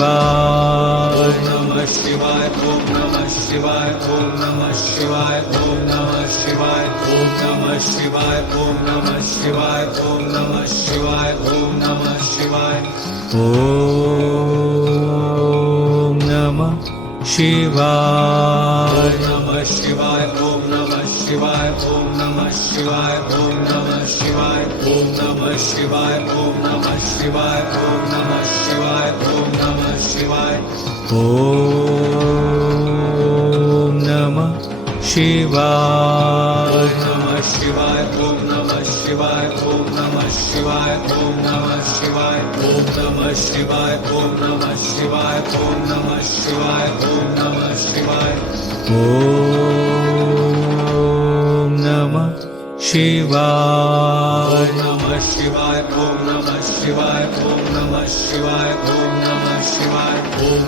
शिवाय नमः शिवाय ओम नमः शिवाय ओम नमः शिवाय ओम नमः शिवाय ओम नमः शिवाय ओम नमः शिवाय ओम नमः शिवाय ओम नमः शिवाय ओम नमः शिवाय नमः शिवाय ओम नमः शिवाय ओम नमः शिवाय ओम नमः शिवाय ओम नमः शिवाय ओम नमः शिवाय ओम नमः शिवाय ओम नमः शिवाय ओम नमः शिवाय नमः शिवाय ओम नमः शिवाय ओम नमः शिवाय ओम नमः शिवाय ओम नमः शिवाय ओम नमः शिवाय ओम नमः शिवाय ओम नमः शिवाय ओम नमः शिवाय नमः शिवाय ओम नमः शिवाय ओम नमः शिवाय ओम नमः शिवाय ओम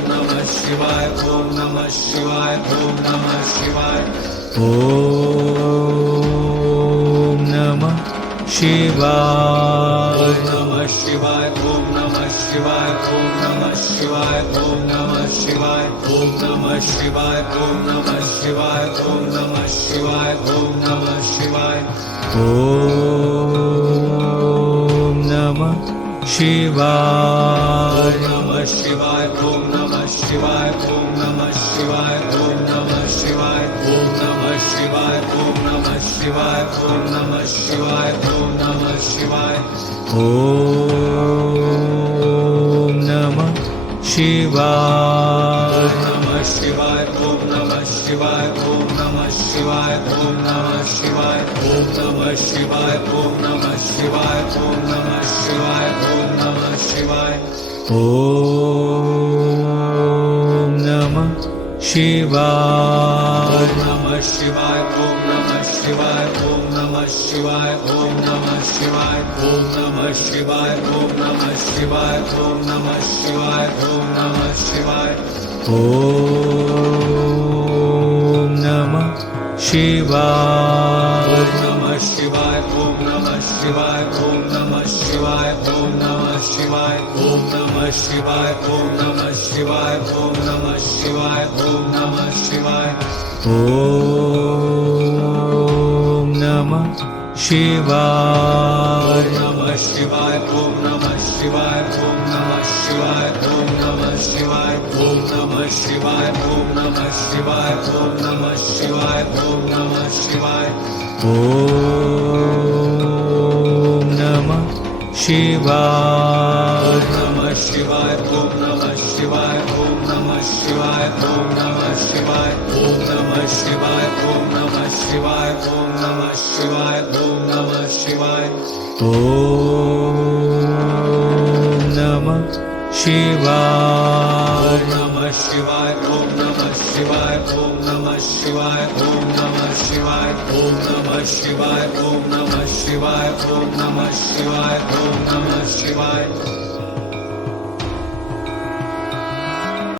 नमः शिवाय ओम नमः शिवाय ओम नमः शिवाय ओम नमः शिवाय ओम नमः शिवाय नमः शिवाय ओम नमः शिवाय ओम नमः शिवाय ओम नमः शिवाय ओम नमः शिवाय ओम नमः शिवाय ओम नमः शिवाय ओम नमः शिवाय ओम नमः शिवाय नमः शिवाय ओम नमः शिवाय ओम नमः शिवाय ओम नमः शिवाय ओम नमः शिवाय ओम नमः शिवाय ओम नमः शिवाय ओम नमः शिवाय ओम नमः शिवाय नमः शिवाय ओम नमः शिवाय ओम नमः शिवाय ओम नमः शिवाय ओम नमः शिवाय ओम नमः शिवाय ओम नमः शिवाय ओम नमः शिवाय ओम नमः शिवाय नमः शिवाय ओम नमः शिवाय ओम नमः शिवाय ओम नमः शिवाय ओम नमः शिवाय ओम नमः शिवाय ओम नमः शिवाय ओम नमः शिवाय ओम नमः शिवाय नमः शिवाय ओम नमः शिवाय ओम नमः शिवाय ओम नमः शिवाय ओम नमः शिवाय ओम नमः शिवाय ओम नमः शिवाय ओम नमः शिवाय ओम नमः शिवाय नमः शिवाय ओम नमः शिवाय ओम नमः शिवाय ओम नमः शिवाय ओम नमः शिवाय ओम नमः शिवाय ओम नमः शिवाय ओम नमः शिवाय ओम नमः शिवाय नमः शिवाय ओम नमः शिवाय ओम नमः शिवाय ओम नमः शिवाय ओम नमः शिवाय ओम नमः शिवाय ओम नमः शिवाय ओम नमः शिवाय ओम नमः शिवाय नमः शिवाय ओम नमः शिवाय ओम नमः शिवाय ओम नमः शिवाय ओम नमः शिवाय ओम नमः शिवाय ओम नमः शिवाय ओम नमः शिवाय